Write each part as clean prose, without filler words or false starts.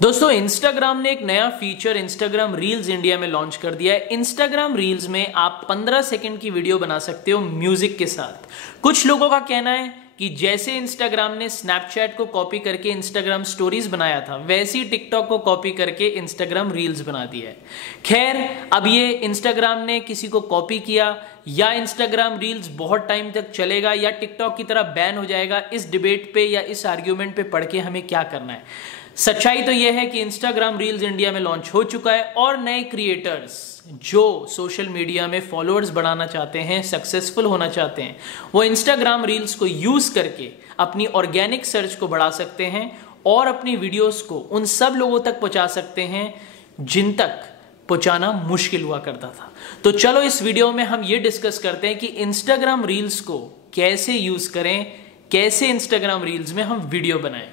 दोस्तों इंस्टाग्राम ने एक नया फीचर इंस्टाग्राम रील्स इंडिया में लॉन्च कर दिया है। इंस्टाग्राम रील्स में आप 15 सेकंड की वीडियो बना सकते हो म्यूजिक के साथ। कुछ लोगों का कहना है कि जैसे इंस्टाग्राम ने स्नैपचैट को कॉपी करके इंस्टाग्राम स्टोरीज बनाया था, वैसे ही टिकटॉक को कॉपी करके इंस्टाग्राम रील्स बना दिया है। खैर, अब ये इंस्टाग्राम ने किसी को कॉपी किया या इंस्टाग्राम रील्स बहुत टाइम तक चलेगा या टिकटॉक की तरह बैन हो जाएगा, इस डिबेट पे या इस आर्ग्यूमेंट पे पढ़ के हमें क्या करना है। सच्चाई तो यह है कि इंस्टाग्राम रील्स इंडिया में लॉन्च हो चुका है और नए क्रिएटर्स जो सोशल मीडिया में फॉलोअर्स बढ़ाना चाहते हैं, सक्सेसफुल होना चाहते हैं, वो इंस्टाग्राम रील्स को यूज करके अपनी ऑर्गेनिक सर्च को बढ़ा सकते हैं और अपनी वीडियोस को उन सब लोगों तक पहुंचा सकते हैं जिन तक पहुंचाना मुश्किल हुआ करता था। तो चलो इस वीडियो में हम ये डिस्कस करते हैं कि इंस्टाग्राम रील्स को कैसे यूज करें, कैसे इंस्टाग्राम रील्स में हम वीडियो बनाएं।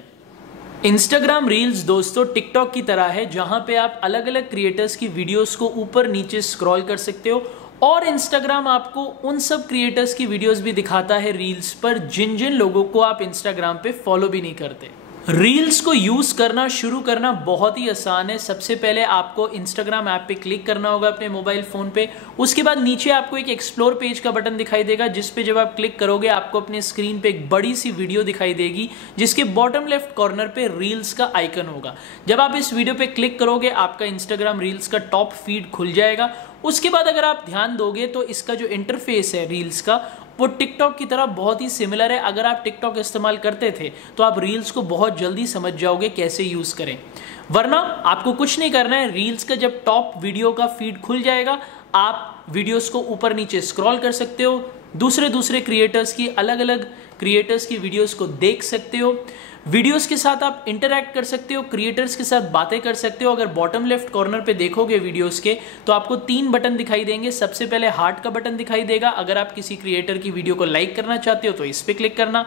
इंस्टाग्राम रील्स दोस्तों टिकटॉक की तरह है, जहां पे आप अलग अलग क्रिएटर्स की वीडियोस को ऊपर नीचे स्क्रॉल कर सकते हो और इंस्टाग्राम आपको उन सब क्रिएटर्स की वीडियोस भी दिखाता है रील्स पर जिन जिन लोगों को आप इंस्टाग्राम पे फॉलो भी नहीं करते। रील्स को यूज करना शुरू करना बहुत ही आसान है। सबसे पहले आपको इंस्टाग्राम ऐप पे क्लिक करना होगा अपने मोबाइल फोन पे। उसके बाद नीचे आपको एक एक्सप्लोर पेज का बटन दिखाई देगा, जिस पे जब आप क्लिक करोगे आपको अपने स्क्रीन पे एक बड़ी सी वीडियो दिखाई देगी जिसके बॉटम लेफ्ट कॉर्नर पे रील्स का आइकन होगा। जब आप इस वीडियो पे क्लिक करोगे आपका इंस्टाग्राम रील्स का टॉप फीड खुल जाएगा। उसके बाद अगर आप ध्यान दोगे तो इसका जो इंटरफेस है रील्स का, वो टिकटॉक की तरह बहुत ही सिमिलर है। अगर आप टिकटॉक इस्तेमाल करते थे तो आप रील्स को बहुत जल्दी समझ जाओगे कैसे यूज करें। वरना आपको कुछ नहीं करना है। रील्स का जब टॉप वीडियो का फीड खुल जाएगा आप वीडियोस को ऊपर नीचे स्क्रॉल कर सकते हो, दूसरे क्रिएटर्स की अलग अलग क्रिएटर्स की वीडियोस को देख सकते हो, वीडियोस के साथ आप इंटरैक्ट कर सकते हो, क्रिएटर्स के साथ बातें कर सकते हो। अगर बॉटम लेफ्ट कॉर्नर पे देखोगे वीडियोस के तो आपको 3 बटन दिखाई देंगे। सबसे पहले हार्ट का बटन दिखाई देगा। अगर आप किसी क्रिएटर की वीडियो को लाइक करना चाहते हो तो इस पे क्लिक करना।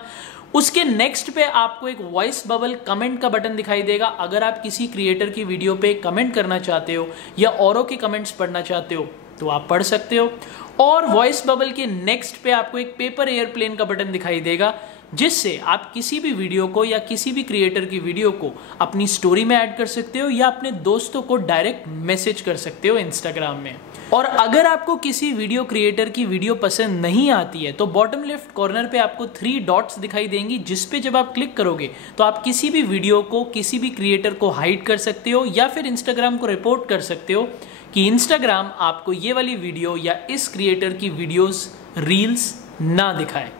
उसके नेक्स्ट पे आपको एक वॉइस बबल कमेंट का बटन दिखाई देगा। अगर आप किसी क्रिएटर की वीडियो पे कमेंट करना चाहते हो या औरों के कमेंट्स पढ़ना चाहते हो तो आप पढ़ सकते हो। और वॉइस बबल के नेक्स्ट पे आपको एक पेपर एयरप्लेन का बटन दिखाई देगा, जिससे आप किसी भी वीडियो को या किसी भी क्रिएटर की वीडियो को अपनी स्टोरी में ऐड कर सकते हो या अपने दोस्तों को डायरेक्ट मैसेज कर सकते हो इंस्टाग्राम में। और अगर आपको किसी वीडियो क्रिएटर की वीडियो पसंद नहीं आती है तो बॉटम लेफ्ट कॉर्नर पे आपको 3 डॉट्स दिखाई देंगी, जिस पे जब आप क्लिक करोगे तो आप किसी भी वीडियो को, किसी भी क्रिएटर को हाइड कर सकते हो या फिर इंस्टाग्राम को रिपोर्ट कर सकते हो कि इंस्टाग्राम आपको ये वाली वीडियो या इस क्रिएटर की वीडियोस रील्स ना दिखाए।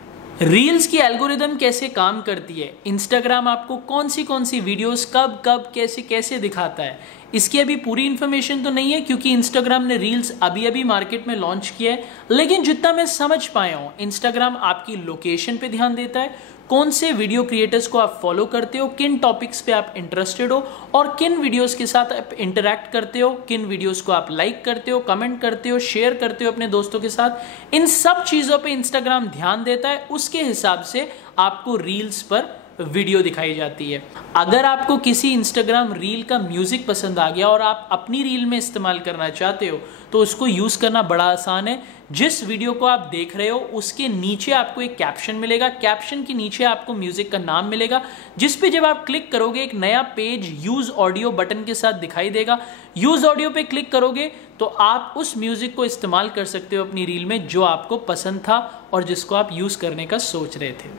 रील्स की एल्गोरिदम कैसे काम करती है, इंस्टाग्राम आपको कौन सी वीडियोस कब कब कैसे कैसे दिखाता है, इसकी अभी पूरी इंफॉर्मेशन तो नहीं है क्योंकि इंस्टाग्राम ने रील्स अभी मार्केट में लॉन्च किया है। लेकिन जितना मैं समझ पाया हूं, इंस्टाग्राम आपकी लोकेशन पे ध्यान देता है, कौन से वीडियो क्रिएटर्स को आप फॉलो करते हो, किन टॉपिक्स पे आप इंटरेस्टेड हो और किन वीडियोस के साथ आप इंटरैक्ट करते हो, किन वीडियोस को आप लाइक करते हो, कमेंट करते हो, शेयर करते हो अपने दोस्तों के साथ। इन सब चीजों पे इंस्टाग्राम ध्यान देता है। उसके हिसाब से आपको रील्स पर वीडियो दिखाई जाती है। अगर आपको किसी इंस्टाग्राम रील का म्यूजिक पसंद आ गया और आप अपनी रील में इस्तेमाल करना चाहते हो तो उसको यूज करना बड़ा आसान है। जिस वीडियो को आप देख रहे हो उसके नीचे आपको एक कैप्शन मिलेगा। कैप्शन के नीचे आपको म्यूजिक का नाम मिलेगा, जिस पे जब आप क्लिक करोगे एक नया पेज यूज ऑडियो बटन के साथ दिखाई देगा। यूज ऑडियो पे क्लिक करोगे तो आप उस म्यूजिक को इस्तेमाल कर सकते हो अपनी रील में जो आपको पसंद था और जिसको आप यूज करने का सोच रहे थे।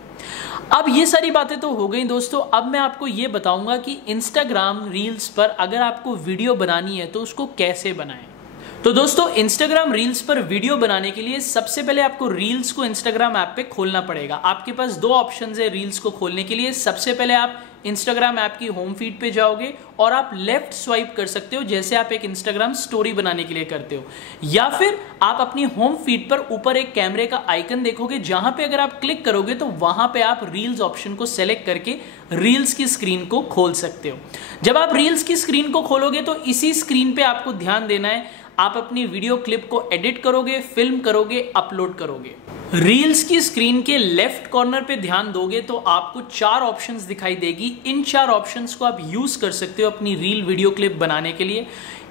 अब ये सारी बातें तो हो गई दोस्तों। अब मैं आपको ये बताऊंगा कि इंस्टाग्राम रील्स पर अगर आपको वीडियो बनानी है तो उसको कैसे बनाएं। तो दोस्तों इंस्टाग्राम रील्स पर वीडियो बनाने के लिए सबसे पहले आपको रील्स को इंस्टाग्राम ऐप पे खोलना पड़ेगा। आपके पास 2 ऑप्शंस है रील्स को खोलने के लिए। सबसे पहले आप इंस्टाग्राम ऐप की होम फीड पे जाओगे और आप लेफ्ट स्वाइप कर सकते हो जैसे आप एक इंस्टाग्राम स्टोरी बनाने के लिए करते हो, या फिर आप अपनी होम फीड पर ऊपर एक कैमरे का आइकन देखोगे जहां पे अगर आप क्लिक करोगे तो वहां पे आप रील्स ऑप्शन को सेलेक्ट करके रील्स की स्क्रीन को खोल सकते हो। जब आप रील्स की स्क्रीन को खोलोगे तो इसी स्क्रीन पे आपको ध्यान देना है। आप अपनी वीडियो क्लिप को एडिट करोगे, फिल्म करोगे, अपलोड करोगे। रील्स की स्क्रीन के लेफ्ट कॉर्नर पे ध्यान दोगे तो आपको 4 ऑप्शंस दिखाई देगी। इन 4 ऑप्शंस को आप यूज कर सकते हो अपनी रील वीडियो क्लिप बनाने के लिए।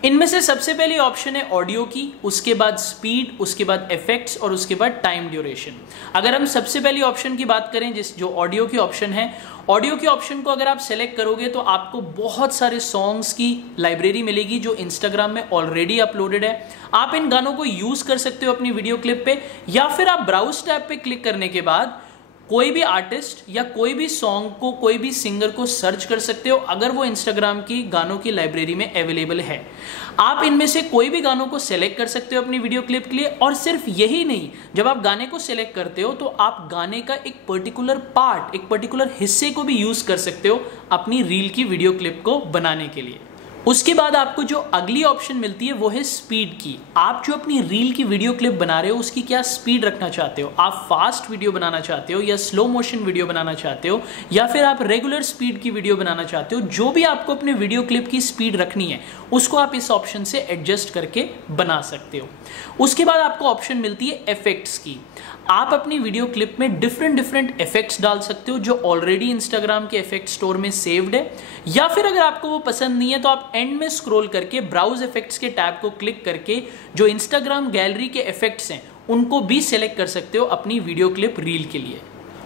इनमें से सबसे पहली ऑप्शन है ऑडियो की, उसके बाद स्पीड, उसके बाद इफेक्ट्स और उसके बाद टाइम ड्यूरेशन। अगर हम सबसे पहली ऑप्शन की बात करें जो ऑडियो की ऑप्शन है, ऑडियो के ऑप्शन को अगर आप सेलेक्ट करोगे तो आपको बहुत सारे सॉन्ग्स की लाइब्रेरी मिलेगी जो इंस्टाग्राम में ऑलरेडी अपलोडेड है। आप इन गानों को यूज कर सकते हो अपनी वीडियो क्लिप पे, या फिर आप ब्राउज टैब पे क्लिक करने के बाद कोई भी आर्टिस्ट या कोई भी सॉन्ग को, कोई भी सिंगर को सर्च कर सकते हो अगर वो इंस्टाग्राम की गानों की लाइब्रेरी में अवेलेबल है। आप इनमें से कोई भी गानों को सेलेक्ट कर सकते हो अपनी वीडियो क्लिप के लिए। और सिर्फ यही नहीं, जब आप गाने को सेलेक्ट करते हो तो आप गाने का एक पर्टिकुलर पार्ट, एक पर्टिकुलर हिस्से को भी यूज कर सकते हो अपनी रील की वीडियो क्लिप को बनाने के लिए। उसके बाद आपको जो अगली ऑप्शन मिलती है वो है स्पीड की। आप जो अपनी रील की वीडियो क्लिप बना रहे हो उसकी क्या स्पीड रखना चाहते हो, आप फास्ट वीडियो बनाना चाहते हो या स्लो मोशन वीडियो बनाना चाहते हो, या फिर आप रेगुलर स्पीड की वीडियो बनाना चाहते हो। जो भी आपको अपने वीडियो क्लिप की स्पीड रखनी है उसको आप इस ऑप्शन से एडजस्ट करके बना सकते हो। उसके बाद आपको ऑप्शन मिलती है इफेक्ट्स की। आप अपनी वीडियो क्लिप में डिफरेंट इफेक्ट्स डाल सकते हो जो ऑलरेडी इंस्टाग्राम के इफेक्ट स्टोर में सेव्ड है, या फिर अगर आपको वो पसंद नहीं है तो आप एंड में स्क्रॉल करके ब्राउज इफेक्ट्स के टैब को क्लिक करके जो इंस्टाग्राम गैलरी के इफेक्ट्स हैं उनको भी सिलेक्ट कर सकते हो अपनी वीडियो क्लिप रील के लिए।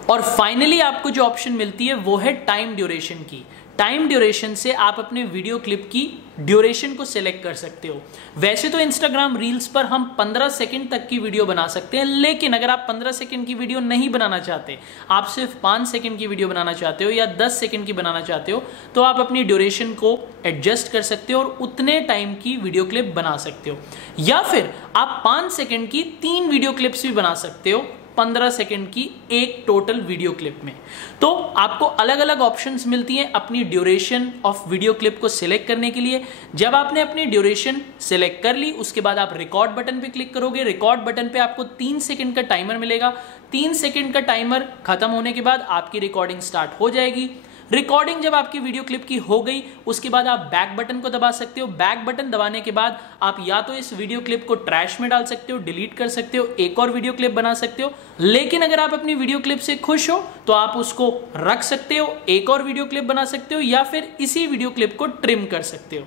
और फाइनली आपको जो ऑप्शन मिलती है वो है टाइम ड्यूरेशन की। टाइम ड्यूरेशन से आप अपने वीडियो क्लिप की ड्यूरेशन को सिलेक्ट कर सकते हो। वैसे तो इंस्टाग्राम रील्स पर हम 15 सेकंड तक की वीडियो बना सकते हैं, लेकिन अगर आप 15 सेकंड की वीडियो नहीं बनाना चाहते, आप सिर्फ 5 सेकंड की वीडियो बनाना चाहते हो या 10 सेकंड की बनाना चाहते हो, तो आप अपनी ड्यूरेशन को एडजस्ट कर सकते हो और उतने टाइम की वीडियो क्लिप बना सकते हो। या फिर आप 5 सेकंड की 3 वीडियो क्लिप्स भी बना सकते हो 15 सेकंड की एक टोटल वीडियो क्लिप में। तो आपको अलग अलग ऑप्शंस मिलती हैं अपनी ड्यूरेशन ऑफ वीडियो क्लिप को सिलेक्ट करने के लिए। जब आपने अपनी ड्यूरेशन सिलेक्ट कर ली उसके बाद आप रिकॉर्ड बटन पे क्लिक करोगे। रिकॉर्ड बटन पे आपको 3 सेकंड का टाइमर मिलेगा। 3 सेकंड का टाइमर खत्म होने के बाद आपकी रिकॉर्डिंग स्टार्ट हो जाएगी। रिकॉर्डिंग जब आपकी वीडियो क्लिप की हो गई उसके बाद आप बैक बटन को दबा सकते हो। बैक बटन दबाने के बाद आप या तो इस वीडियो क्लिप को ट्रैश में डाल सकते हो, डिलीट कर सकते हो, एक और वीडियो क्लिप बना सकते हो। लेकिन अगर आप अपनी वीडियो क्लिप से खुश हो तो आप उसको रख सकते हो, एक और वीडियो क्लिप बना सकते हो, या फिर इसी वीडियो क्लिप को ट्रिम कर सकते हो।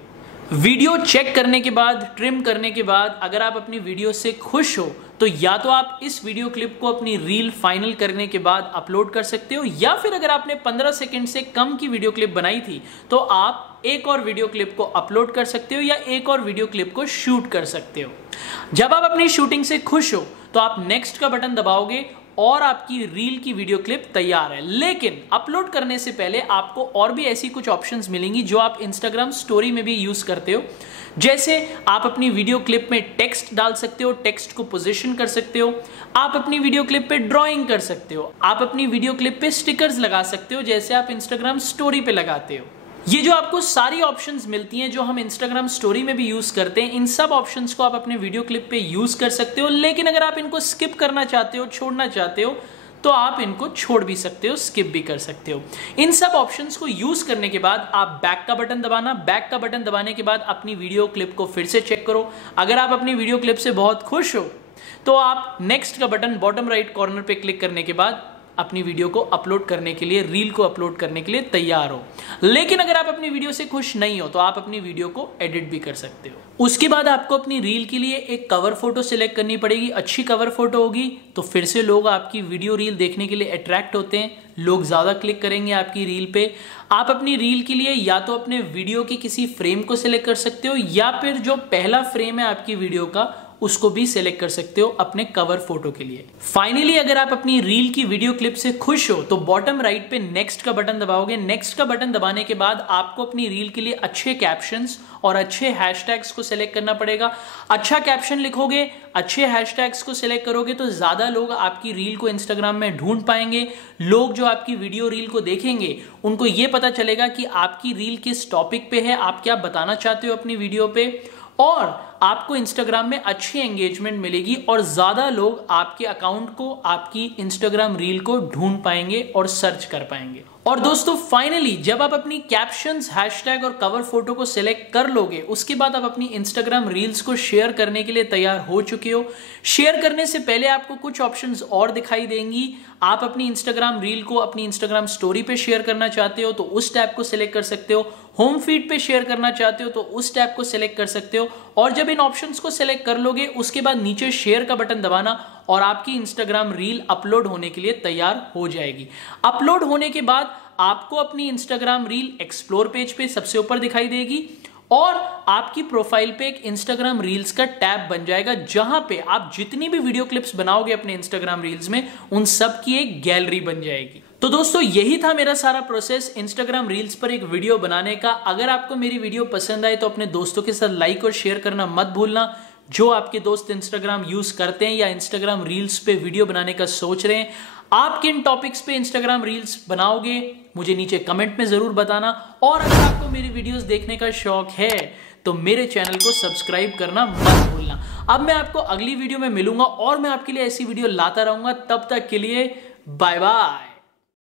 वीडियो चेक करने के बाद, ट्रिम करने के बाद अगर आप अपनी वीडियो से खुश हो तो या तो आप इस वीडियो क्लिप को अपनी रील फाइनल करने के बाद अपलोड कर सकते हो, या फिर अगर आपने 15 सेकंड से कम की वीडियो क्लिप बनाई थी तो आप एक और वीडियो क्लिप को अपलोड कर सकते हो या एक और वीडियो क्लिप को शूट कर सकते हो। जब आप अपनी शूटिंग से खुश हो तो आप नेक्स्ट का बटन दबाओगे और आपकी रील की वीडियो क्लिप तैयार है। लेकिन अपलोड करने से पहले आपको और भी ऐसी कुछ ऑप्शंस मिलेंगी जो आप इंस्टाग्राम स्टोरी में भी यूज करते हो। जैसे आप अपनी वीडियो क्लिप में टेक्स्ट डाल सकते हो, टेक्स्ट को पोजीशन कर सकते हो, आप अपनी वीडियो क्लिप पे ड्राइंग कर सकते हो, आप अपनी वीडियो क्लिप पे स्टिकर्स लगा सकते हो जैसे आप इंस्टाग्राम स्टोरी पे लगाते हो। ये जो आपको सारी ऑप्शंस मिलती हैं जो हम इंस्टाग्राम स्टोरी में भी यूज करते हैं, इन सब ऑप्शंस को आप अपने वीडियो क्लिप पे यूज कर सकते हो। लेकिन अगर आप इनको स्किप करना चाहते हो, छोड़ना चाहते हो, तो आप इनको छोड़ भी सकते हो, स्किप भी कर सकते हो। इन सब ऑप्शंस को यूज करने के बाद आप बैक का बटन दबाना। बैक का बटन दबाने के बाद अपनी वीडियो क्लिप को फिर से चेक करो। अगर आप अपनी वीडियो क्लिप से बहुत खुश हो तो आप नेक्स्ट का बटन बॉटम राइट कॉर्नर पे क्लिक करने के बाद अपनी वीडियो को अपलोड करने के लिए, रील को अपलोड करने के लिए तैयार हो। लेकिन अगर आप अपनी वीडियो से खुश नहीं हो तो आप अपनी वीडियो को एडिट भी कर सकते हो। उसके बाद आपको अपनी रील के लिए एक कवर फोटो सिलेक्ट करनी पड़ेगी। अच्छी कवर फोटो होगी तो फिर से लोग आपकी वीडियो रील देखने के लिए अट्रैक्ट होते हैं, लोग ज्यादा क्लिक करेंगे आपकी रील पे। आप अपनी रील के लिए या तो अपने वीडियो के किसी फ्रेम को सिलेक्ट कर सकते हो, या फिर जो पहला फ्रेम है आपकी वीडियो का उसको भी सिलेक्ट कर सकते हो अपने कवर फोटो के लिए। फाइनली अगर आप अपनी रील की वीडियो क्लिप से खुश हो तो बॉटम राइट पे नेक्स्ट का बटन दबाओगे। नेक्स्ट का बटन दबाने के बाद आपको अपनी रील के लिए अच्छे कैप्शंस और अच्छे हैशटैग्स को सिलेक्ट करना पड़ेगा। अच्छा कैप्शन लिखोगे, अच्छे हैशटैग्स को सिलेक्ट करोगे तो ज्यादा लोग आपकी रील को इंस्टाग्राम में ढूंढ पाएंगे। लोग जो आपकी वीडियो रील को देखेंगे उनको ये पता चलेगा कि आपकी रील किस टॉपिक पे है, आप क्या बताना चाहते हो अपनी वीडियो पे, और आपको इंस्टाग्राम में अच्छी एंगेजमेंट मिलेगी और ज्यादा लोग आपके अकाउंट को, आपकी इंस्टाग्राम रील को ढूंढ पाएंगे और सर्च कर पाएंगे। और दोस्तों फाइनली जब आप अपनी कैप्शंस, हैशटैग और कवर फोटो को सिलेक्ट कर लोगे उसके बाद आप अपनी इंस्टाग्राम रील्स को शेयर करने के लिए तैयार हो चुके हो। शेयर करने से पहले आपको कुछ ऑप्शंस और दिखाई देंगी। आप अपनी इंस्टाग्राम रील को अपनी इंस्टाग्राम स्टोरी पे शेयर करना चाहते हो तो उस टैब को सिलेक्ट कर सकते हो। होम फीड पे शेयर करना चाहते हो तो उस टैब को सिलेक्ट कर सकते हो। और जब जब इन ऑप्शंस को सिलेक्ट कर लोगे उसके बाद नीचे शेयर का बटन दबाना और आपकी इंस्टाग्राम रील अपलोड होने के लिए तैयार हो जाएगी। अपलोड होने के बाद आपको अपनी इंस्टाग्राम रील एक्सप्लोर पेज पे सबसे ऊपर दिखाई देगी और आपकी प्रोफाइल पे एक इंस्टाग्राम रील्स का टैब बन जाएगा, जहां पे आप जितनी भी वीडियो क्लिप्स बनाओगे अपने इंस्टाग्राम रील्स में उन सब की एक गैलरी बन जाएगी। तो दोस्तों यही था मेरा सारा प्रोसेस इंस्टाग्राम रील्स पर एक वीडियो बनाने का। अगर आपको मेरी वीडियो पसंद आए तो अपने दोस्तों के साथ लाइक और शेयर करना मत भूलना। जो आपके दोस्त इंस्टाग्राम यूज करते हैं या इंस्टाग्राम रील्स पे वीडियो बनाने का सोच रहे हैं, आप किन टॉपिक्स पे इंस्टाग्राम रील्स बनाओगे मुझे नीचे कमेंट में जरूर बताना। और अगर आपको मेरी वीडियोस देखने का शौक है तो मेरे चैनल को सब्सक्राइब करना मत भूलना। अब मैं आपको अगली वीडियो में मिलूंगा और मैं आपके लिए ऐसी वीडियो लाता रहूंगा। तब तक के लिए बाय बाय।